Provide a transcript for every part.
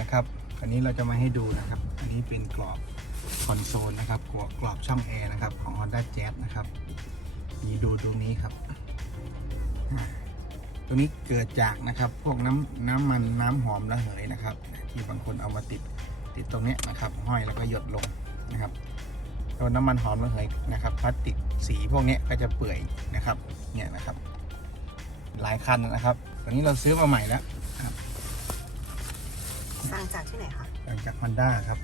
นะครับ อันนี้เราจะมาให้ดูนะครับ อันนี้เป็นกรอบคอนโซลนะครับกรอบกรอบช่องแอร์นะครับของ Honda Jazz นะครับนี่ดูตรงนี้ครับตัวนี้เกิดจากนะครับพวกน้ำน้ำมันน้ำหอมระเหยนะครับ ที่บางคนเอามาติดติดตรงนี้นะครับ ห้อยแล้วก็หยดลงนะครับตัวน้ำมันหอมระเหยนะครับพลาสติกสีพวกนี้ก็จะเปื่อยนะครับเนี่ยนะครับ หลายคันนะครับตัวนี้เราซื้อมาใหม่แล้ว สั่งจากที่ไหนคะหลังจาก Honda ครับ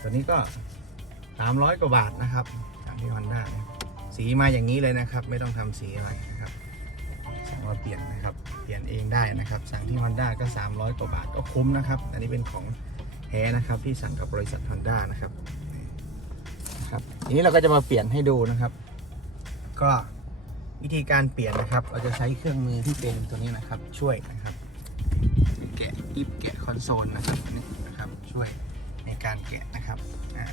ตัวนี้ก็ 300 กว่าบาทนะครับจากที่ Honda นะสีมาอย่างนี้เลยนะครับ ไม่ต้องทำสีอะไรนะครับสั่งมาเปลี่ยนนะครับ เปลี่ยนเองได้นะครับ สั่งที่ Honda ก็ 300 กว่าบาทก็คุ้มนะครับ อันนี้เป็นของแท้นะครับที่สั่งกับบริษัท Honda นะครับครับทีนี้เราก็จะมาเปลี่ยนให้ดูนะครับ ก็วิธีการเปลี่ยนนะครับ เราจะใช้เครื่องมือที่เป็นตัวนี้นะครับ ช่วยนะครับ กะอิบแกะคอนโซลนะครับอันนี้นะครับช่วยในการแกะนะครับอ่า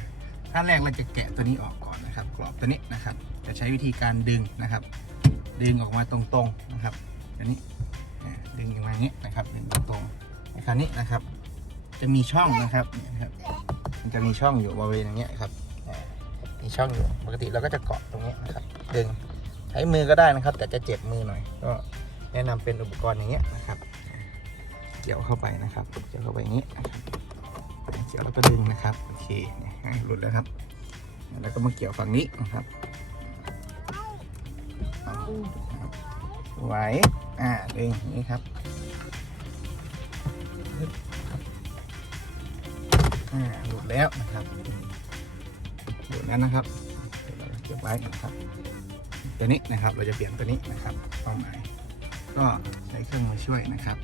ขั้นแรกเราจะแกะตัวนี้ออกก่อนนะครับ กรอบตัวนี้นะครับ จะใช้วิธีการดึงนะครับ ดึงออกมาตรงๆนะครับตัวนี้ดึงออกมาอย่างนี้นะครับดึงตรงๆในคราวนี้นะครับ จะมีช่องนะครับนี่ยนะครับ มันจะมีช่องอยู่บริเวณอย่างเงี้ยครับมีช่องอยู่ปกติเราก็จะเกาะตรงนี้นะครับ ดึงใช้มือก็ได้นะครับ แต่จะเจ็บมือหน่อย ก็แนะนำเป็นอุปกรณ์อย่างเงี้ยนะครับ เกี่ยวเข้าไปนะครับเกี่ยวเข้าไปอย่างนี้เกี่ยวแล้วก็ดึงนะครับโอเคหลุดแล้วครับ แล้วก็มาเกี่ยวฝั่งนี้นะครับไหวอ่าดึงนี้ครับอ่าหลุดแล้วนะครับหลุดแล้วนะครับเดี๋ยวเราเก็บไว้นะครับ ตัวนี้นะครับเราจะเปลี่ยนตัวนี้นะครับเป้าหมายก็ใช้เครื่องมือช่วยนะครับ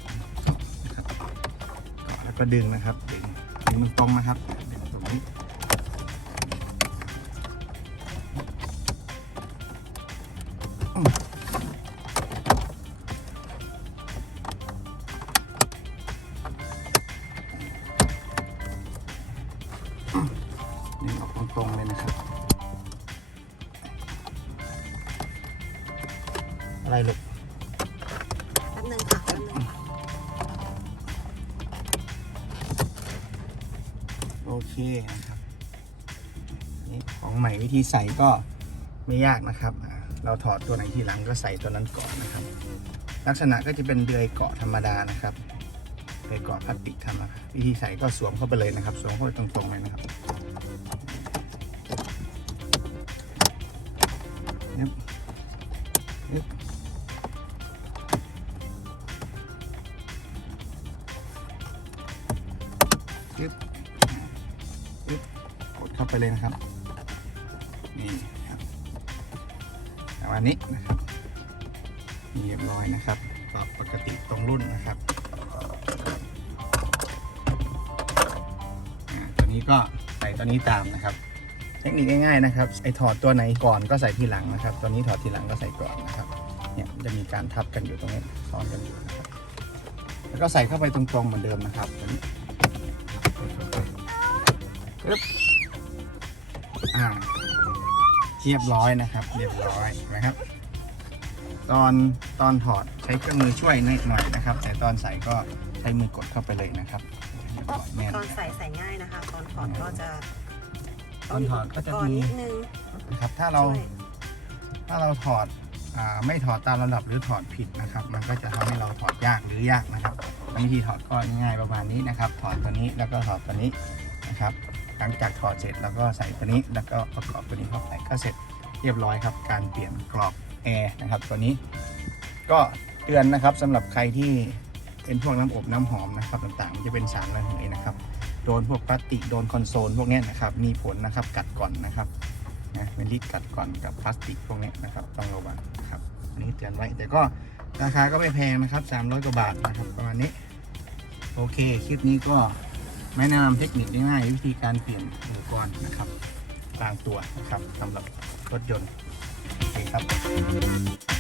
แล้วก็ดึงนะครับดึงดึงมันตรงนะครับดึงตรงนี้อืมดึงออกตรงๆเลยนะครับ อะไรลูก แป๊บนึงค่ะแป๊บนึง เคนะครับนี่ของใหม่วิธีใส่ก็ไม่ยากนะครับ เราถอดตัวไหนทีหลังก็ใส่ตัวนั้นก่อนนะครับ ลักษณะก็จะเป็นเดือยเกาะธรรมดานะครับเดือยเกาะพลาสติกธรรมดาวิธีใส่ก็สวมเข้าไปเลยนะครับ สวมเข้าไปตรงๆเลยนะครับยึบยึบยึบ เข้าไปเลยนะครับ นี่ครับประมาณนี้นะครับเรียบร้อยนะครับปรับปกติตรงรุ่นนะครับอ่าตัวนี้ก็ใส่ตัวนี้ตามนะครับ เทคนิคง่ายๆนะครับไอถอดตัวไหนก่อนก็ใส่ทีหลังนะครับ ตัวนี้ถอดทีหลังก็ใส่ก่อนนะครับเนี่ยจะมีการทับกันอยู่ตรงนี้ซ้อนกันอยู่นะครับแล้วก็ใส่เข้าไปตรงๆเหมือนเดิมนะครับตัวนี้ปึ๊บ อ่าเรียบร้อยนะครับ เรียบร้อยนะครับ ตอนตอนถอดใช้เครื่องมือช่วยนิดหน่อยนะครับ แต่ตอนใส่ก็ใช้มือกดเข้าไปเลยนะครับเรียบร้อยแน่นตอนใส่ใส่ง่ายนะคะ ตอนถอดก็จะตอนถอดก็จะก่อนมีนิดนึงนะครับ ถ้าเรา ช่วยถ้าเราถอดอ่าไม่ถอดตามลำดับหรือถอดผิดนะครับ มันก็จะทำให้เราถอดยากหรือยากนะครับวิธีถอดก็ง่ายๆประมาณนี้นะครับ ถอดตัวนี้แล้วก็ถอดตัวนี้นะครับ หลังจากถอดเสร็จแล้วก็ใส่ตัวนี้แล้วก็ประกอบตัวนี้เข้าไปก็เสร็จเรียบร้อยครับ การเปลี่ยนกรอบแอร์นะครับตัวนี้ ก็เตือนนะครับสำหรับใครที่เป็นพวกน้ำอบน้ำหอมนะครับต่างๆมันจะเป็นสารระเหยนะครับโดนพวกพลาสติกโดนคอนโซลพวกนี้นะครับมีผลนะครับกัดก่อนนะครับนะเป็นลิดกัดก่อนกับพลาสติกพวกนี้นะครับต้องระวังนะครับอันนี้เตือนไว้แต่ก็ราคาก็ไม่แพงนะครับ300กว่าบาทนะครับประมาณนี้โอเคคลิปนี้ก็ แนะนำเทคนิคง่ายๆวิธีการเปลี่ยนอุปกรณ์นะครับกลางตัวนะครับสำหรับรถยนต์โอเคครับ